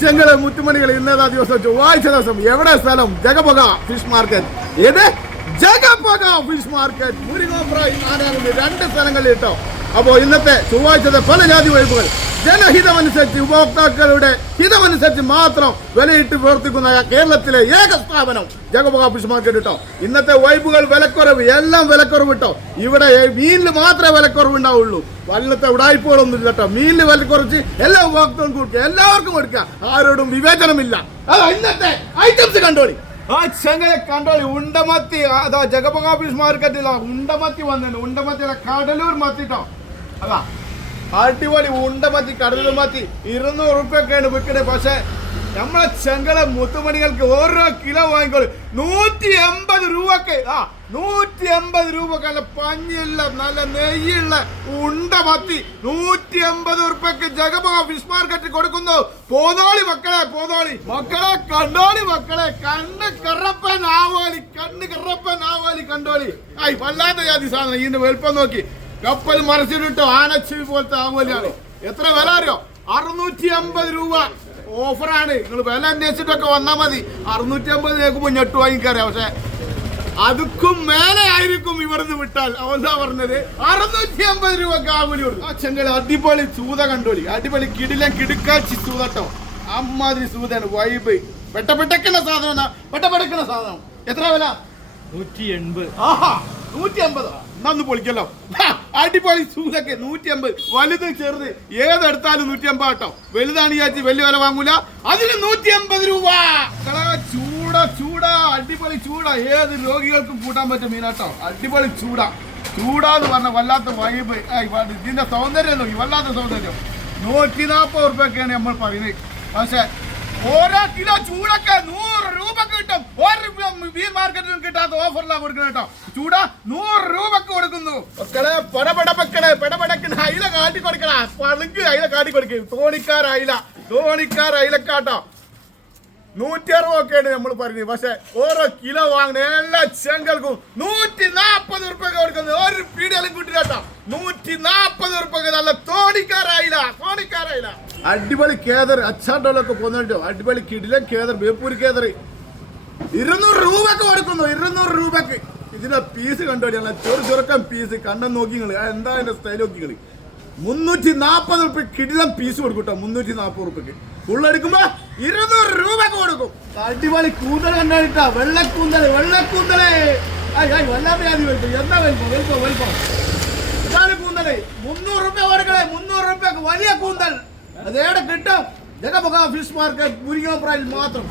ചെങ്ങൾ മുത്തുമണികൾ ഇന്നതാ ദിവസം ചൊവ്വാഴ്ച ദിവസം എവിടെ സ്ഥലം? Jagapoka fish market. ഏത്? Jagapoka fish market. മുരിങ്ങോ ഫ്രൈ ആനാകുണ്ട് രണ്ട് സ്ഥലങ്ങളിൽ കേട്ടോ. അപ്പോ ഇന്നത്തെ ചൊവ്വാഴ്ചത്തെ പല ജാതി വകുപ്പുകൾ ജനഹിതമനുസരിച്ച് ഉപഭോക്താക്കളുടെ ഹിതമനുസരിച്ച് മാത്രം വിലയിട്ട് പ്രവർത്തിക്കുന്ന കേരളത്തിലെ ഏക സ്ഥാപനം ഫിഷ് മാർക്കറ്റ് കേട്ടോ ഇന്നത്തെ വൈബുകൾ വിലക്കുറവ് എല്ലാം വിലക്കുറവ് കേട്ടോ ഇവിടെ മീനിൽ മാത്രമേ വിലക്കുറവ് ഉണ്ടാവുള്ളൂ. വല്ലത്തെ ഉടായ്പകളൊന്നും ഇല്ല കേട്ടോ മീനിൽ വില കുറച്ച് എല്ലാ ഉപഭോക്താവും കൊടുക്കുക എല്ലാവർക്കും കൊടുക്കുക. ആരോടും വിവേചനമില്ല. ഇന്നത്തെ ഐറ്റംസ് കണ്ടോളി. ആ ചെങ്ങളെ കണ്ടോളി. ഉണ്ടമത്തി അതാ ജഗപൊക ഫിഷ് മാർക്കറ്റിലാ. ഉണ്ടമത്തി വന്നു ഉണ്ടമത്തിയിലെ കടലൂർ മത്തിട്ടോ അതാ അടിപൊളി ഉണ്ട മാറ്റി കടലും മത്തി ഇരുന്നൂറ് റുപ്യൊക്കെയാണ് വിൽക്കണേ. പക്ഷെ നമ്മളെ ചെങ്കള മുത്തുമണികൾക്ക് ഓരോ കിലോ വാങ്ങിക്കോളൂ. നൂറ്റി എൺപത് രൂപക്ക് ആ നൂറ്റി എൺപത് രൂപക്ക് നല്ല പഞ്ഞുള്ള നല്ല നെയ്യുള്ള ഉണ്ട മത്തി നൂറ്റി എൺപത് ഉറുപ്പ്യക്ക് ജഗമക ഫിഷ് മാർക്കറ്റ് കൊടുക്കുന്നു. പോതോളി മക്കളെ പോതോളി മക്കളെ കണ്ടോളി മക്കളെ കണ്ണ് കറപ്പൻ ആവാലി കണ്ണ് കറപ്പൻ ആവാലി കണ്ടോളി. ആയി വല്ലാത്ത ജാതി സാധനം. ഇതിന്റെ വലുപ്പം നോക്കി. കപ്പൽ മറിച്ചിട്ടിട്ട് ആനച്ചിവി പോലത്തെ ആവുകയാണ് എത്ര വില അറിയോ? അറുന്നൂറ്റി അമ്പത് രൂപ. ഓഫറാണ്. നിങ്ങൾ വില അന്വേഷിച്ചിട്ടൊക്കെ വന്നാൽ മതി. അറുന്നൂറ്റി അമ്പത് കേൾക്കുമ്പോൾ ഞെട്ടു വാങ്ങിക്കാറിയാം പക്ഷെ അതുക്കും മേലെ ആയിരിക്കും ഇവിടുന്ന് വിട്ടാൽ. അവന്താ പറഞ്ഞത്? അറുന്നൂറ്റി അമ്പത് രൂപ കാവലി കൊടുക്കും. ആ ചെങ്കൽ അടിപൊളി ചൂത കണ്ടോളി അടിപൊളി കിടില കിടുക്കാച്ചി ചൂതട്ടോ അമ്മാതിരി ചൂതാണ് വൈബ്. പെട്ടപ്പെട്ടക്കുന്ന സാധനം പെട്ടപ്പെടുക്കുന്ന സാധനം. എത്ര വില? നൂറ്റി എൺപത്. ആഹാ. നൂറ്റി അമ്പതോ നന്ന് പൊളിക്കല്ലോ. അടിപൊളി സൂതൊക്കെ നൂറ്റി അമ്പത് വലുത് ചെറുത് ഏതെടുത്താലും നൂറ്റി അമ്പത് കേട്ടോ വലുതാണ് വിചാരിച്ച് വലിയ വില വാങ്ങൂല. അതിന് നൂറ്റി അമ്പത് രൂപ ചൂട ചൂട അടിപൊളി ചൂട. ഏത് രോഗികൾക്കും കൂട്ടാൻ പറ്റും മീനാട്ടോ അടിപൊളി ചൂട. ചൂടാന്ന് പറഞ്ഞ വല്ലാത്ത വൈബ് ഇതിന്റെ സൗന്ദര്യം നോക്കി വല്ലാത്ത സൗന്ദര്യം. നൂറ്റി നാൽപ്പത് ഉറുപ്പൊക്കെയാണ് നമ്മൾ പറയുന്നത്. പക്ഷെ ഓരോ കിലോ ചൂടൊക്കെ നൂറ് രൂപക്ക് കിട്ടും. ഒരു മീൻ മാർക്കറ്റിലും കിട്ടാത്ത ഓഫറിലാണ് കൊടുക്കുന്നത് കേട്ടോ. ചൂട നൂറ് രൂപക്ക് കൊടുക്കുന്നു. മക്കളെ പടപട മക്കളെ പടപടക്കണ അയില കാട്ടി കൊടുക്കണ. പളുക്ക് അയില കാട്ടി കൊടുക്കും തോണിക്കാർ അയില. തോണിക്കാർ അയിലക്കാട്ടോ. നൂറ്റി അറുപതൊക്കെയാണ് നമ്മൾ പറഞ്ഞത്. പക്ഷെ ഓരോ കിലോ വാങ്ങുന്ന എല്ലാ ചെങ്കൽക്കും നൂറ്റി നാപ്പത് ഉറുപ്പൊക്കെ കൊടുക്കുന്നത് ഒരു പീഡിയാലും കിട്ടില്ലാട്ടോ നൂറ്റി നാപ്പത് ഉറുപ്പൊക്കെ നല്ല അടിപൊളി കേദർ അച്ചാണ്ടോലൊക്കെ പോകുന്നുണ്ടോ അടിപൊളി കിടിലൻ കേദർ ബേപ്പൂർ കേദർ. ഇരുന്നൂറ് രൂപക്ക് കൊടുക്കുന്നു ഇരുന്നൂറ് രൂപക്ക്. ഇതിന്റെ പീസ് നല്ല ചെറു ചെറുക്കൻ പീസ് കണ്ണം നോക്കി നിങ്ങൾ. ആ എന്താ അതിന്റെ സ്റ്റൈൽ നോക്കി നിങ്ങൾ? മുന്നൂറ്റി നാപ്പത് ഉറുപ്പ്യ കിടിലം പീസ് കൊടുക്കട്ടോ കേട്ടോ മുന്നൂറ്റി നാപ്പത് ഉറുപ്പ്യക്ക് ഉള്ളെടുക്കുമ്പോ ഇരുന്നൂറ് രൂപക്ക് കൊടുക്കും. അടിപൊളി കൂന്തൽ കണ്ടിട്ട വെള്ളക്കൂന്തൽ വെള്ളക്കൂന്തലേ വല്ലാതെ എന്താ വലിപ്പം? വലിപ്പം വലിപ്പം. ഇതാണ് കൂന്തൽ. മുന്നൂറ് രൂപ കൊടുക്കണേ മുന്നൂറ് രൂപക്ക് വലിയ കൂന്തൽ. അതേടെ കിട്ടും? ജഗമുഖ ഫിഷ് മാർക്കറ്റ് മുരിങ്ങോപ്രയിൽ മാത്രം.